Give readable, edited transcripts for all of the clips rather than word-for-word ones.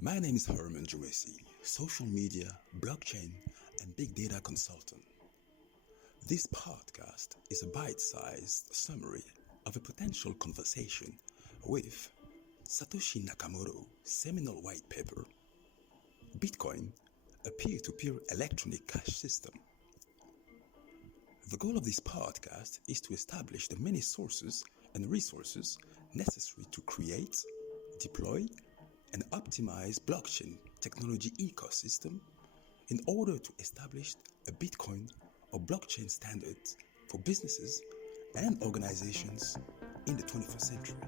My name is Hermann Djoumessi, social media, blockchain, and big data consultant. This podcast is a bite-sized summary of a potential conversation with Satoshi Nakamoto's seminal white paper, Bitcoin, a peer-to-peer electronic cash system. The goal of this podcast is to establish the many sources and resources necessary to create, deploy, and optimize blockchain technology ecosystem in order to establish a Bitcoin or blockchain standard for businesses and organizations in the 21st century.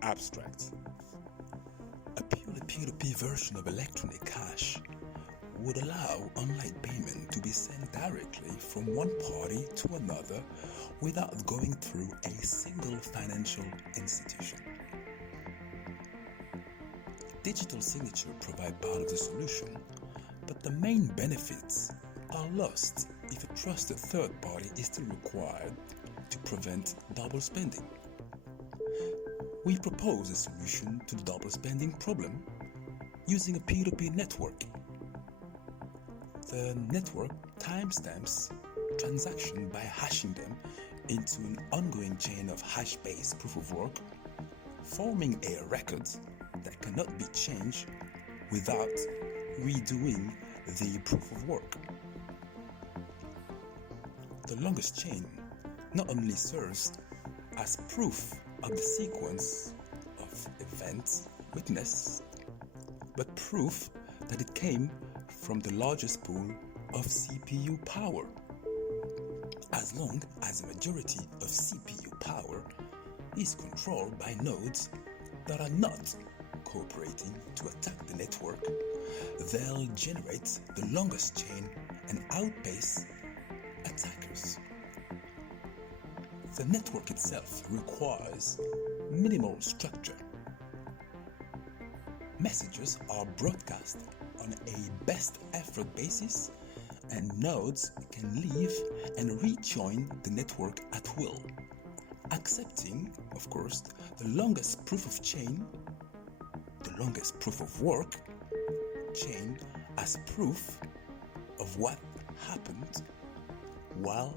Abstract. A purely peer-to-peer version of electronic cash would allow online payment to be sent directly from one party to another without going through a single financial institution. Digital signature provide part of the solution, but the main benefits are lost if a trusted third party is still required to prevent double spending. We propose a solution to the double spending problem using a peer-to-peer network. The network timestamps transactions by hashing them into an ongoing chain of hash-based proof of work, forming a record that cannot be changed without redoing the proof of work. The longest chain not only serves as proof of the sequence of events witnessed, but proof that it came from the largest pool of CPU power. As long as the majority of CPU power is controlled by nodes that are not cooperating to attack the network, they'll generate the longest chain and outpace attackers. The network itself requires minimal structure. Messages are broadcast on a best effort basis, and nodes can leave and rejoin the network at will, accepting, of course, the longest proof of chain, the longest proof of work chain as proof of what happened while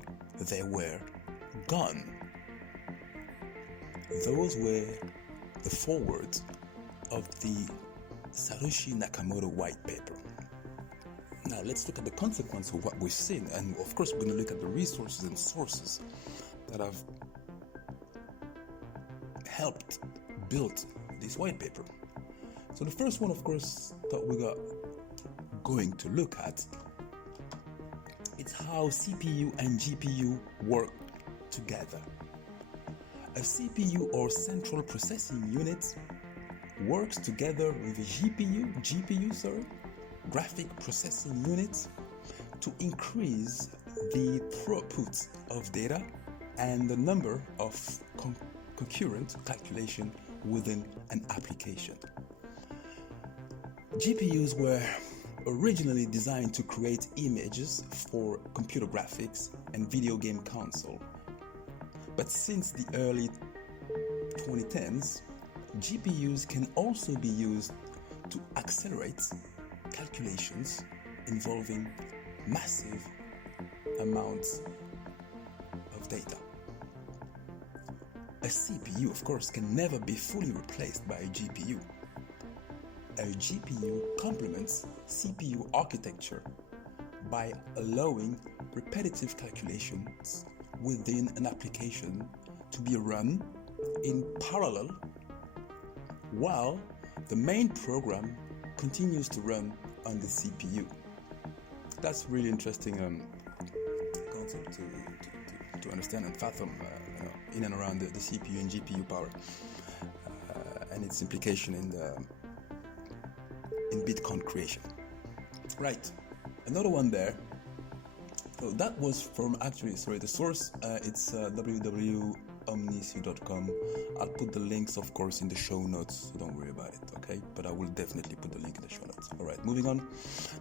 they were gone. Those were the forewords of the Satoshi Nakamoto white paper. Now let's look at the consequence of what we've seen, and of course we're going to look at the resources and sources that have helped build this white paper. So the first one, of course, that we got going to look at is how CPU and GPU work together. A CPU, or central processing unit, works together with a GPU, graphic processing unit, to increase the throughput of data and the number of concurrent calculation within an application. GPUs were originally designed to create images for computer graphics and video game console. But since the early 2010s, GPUs can also be used to accelerate calculations involving massive amounts of data. A CPU, of course, can never be fully replaced by a GPU. A GPU complements CPU architecture by allowing repetitive calculations within an application to be run in parallel while the main program continues to run on the CPU. That's really interesting concept to understand and fathom in and around the CPU and GPU power and its implication in Bitcoin creation. Right, another one there. So that was from the source, it's www.omnisu.com. I'll put the links, of course, in the show notes, so don't worry about it, okay? But I will definitely put the link in the show notes. All right, moving on.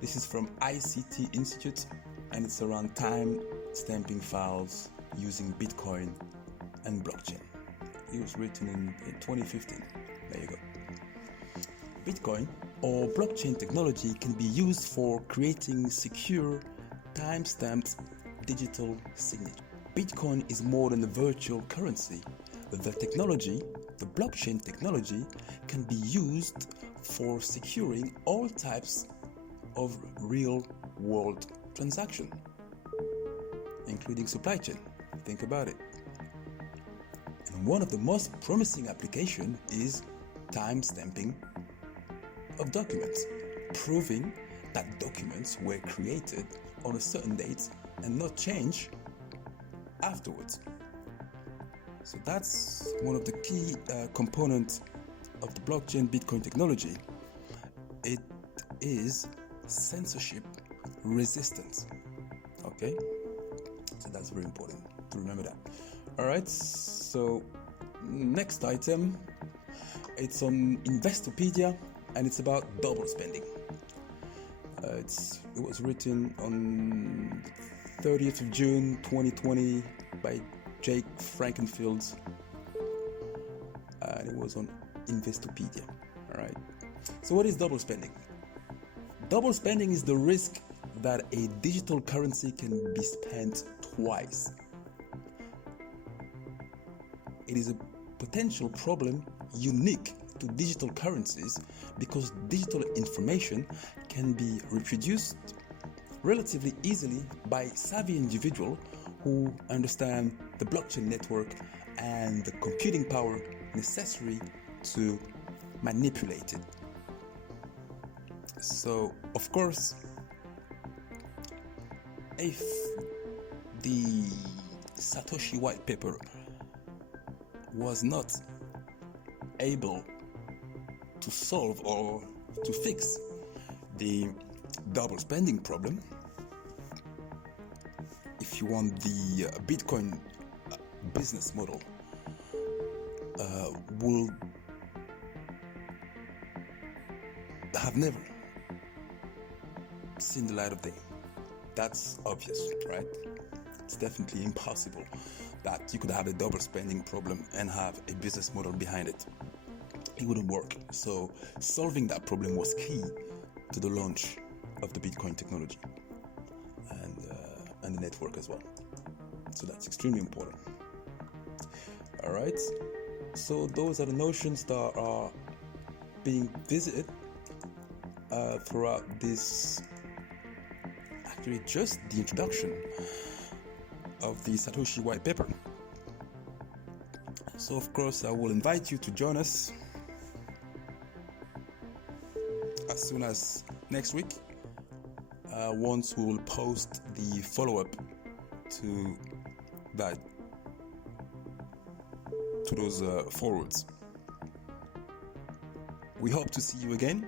This is from ICT Institute, and it's around time stamping files using Bitcoin and blockchain. it was written in 2015. There you go. Bitcoin or blockchain technology can be used for creating secure, time-stamped digital signature. Bitcoin is more than a virtual currency. The technology, the blockchain technology, can be used for securing all types of real-world transaction, including supply chain. Think about it. And one of the most promising applications is time-stamping of documents, proving that documents were created on a certain date and not changed afterwards. So that's one of the key components of the blockchain Bitcoin technology. It is censorship resistance. Okay, so that's very important to remember that. All right, so next item, it's on Investopedia and it's about double spending. It was written on 30th of June 2020 by Jake Frankenfield, and it was on Investopedia. All right, so what is double spending? Double spending is the risk that a digital currency can be spent twice. It is a potential problem unique to digital currencies because digital information can be reproduced relatively easily by savvy individuals who understand the blockchain network and the computing power necessary to manipulate it. So, of course, if the Satoshi white paper was not able to solve or to fix the double spending problem, if you want the Bitcoin business model will have never seen the light of day. That's obvious, right? It's definitely impossible that you could have a double spending problem and have a business model behind it. It wouldn't work. So solving that problem was key to the launch of the Bitcoin technology and the network as well. So that's extremely important. All right. So those are the notions that are being visited throughout this, actually just the introduction of the Satoshi white paper. So of course I will invite you to join us as soon as next week, once we will post the follow-up to that, to those forwards. We hope to see you again.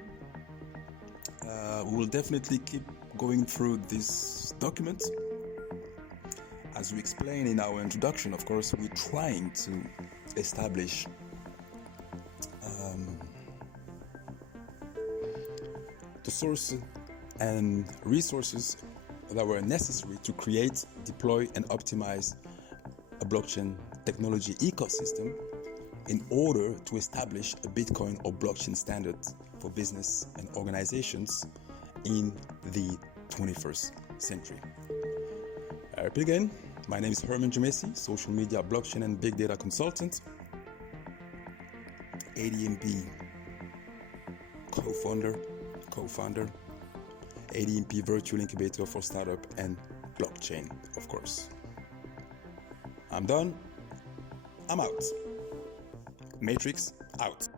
We will definitely keep going through this document. As we explained in our introduction, of course, we're trying to establish the sources and resources that were necessary to create, deploy, and optimize a blockchain technology ecosystem in order to establish a Bitcoin or blockchain standard for business and organizations in the 21st century. I repeat again, my name is Hermann Djoumessi, social media, blockchain, and big data consultant, ADMP co-founder, ADMP Virtual Incubator for startup and blockchain, of course. I'm done. I'm out. Matrix out.